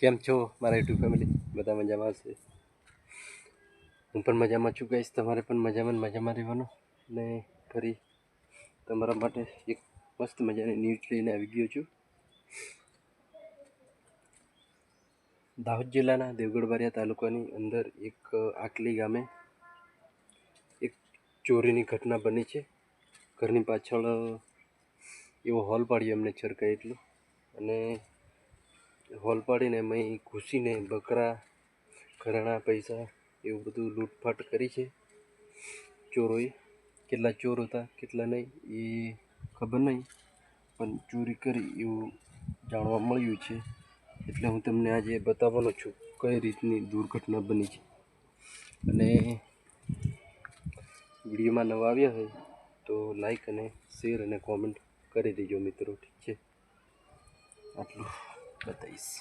કેમ છો મારા યુટ્યુબ ફેમિલી? બધા મજામાં હશે. હું પણ મજામાં છું ગાઈસ. તમારે પણ મજામાં રહેવાનું. ને ફરી તમારા માટે એક મસ્ત મજાની ન્યૂઝ લઈને આવી ગયો છું. દાહોદ જિલ્લાના દેવગઢ બારિયા તાલુકાની અંદર એક આટલી ગામે એક ચોરીની ઘટના બની છે. ઘરની પાછળ એવો હોલ પાડ્યો એમને છરકાય એટલું, અને હોલ પાડીને એમાં ઘૂસીને બકરા, ઘરેણાં, પૈસા એવું બધું લૂંટફાટ કરી છે ચોરોએ. કેટલા ચોર હતા કેટલા નહીં એ ખબર નહીં, પણ ચોરી કરી એવું જાણવા મળ્યું છે. એટલે હું તમને આજે બતાવવાનો છું કઈ રીતની દુર્ઘટના બની છે. અને વિડીયોમાં નવા આવ્યા હોય તો લાઈક અને શેર અને કોમેન્ટ કરી દેજો મિત્રો. ઠીક છે, આટલું બતાવીશ.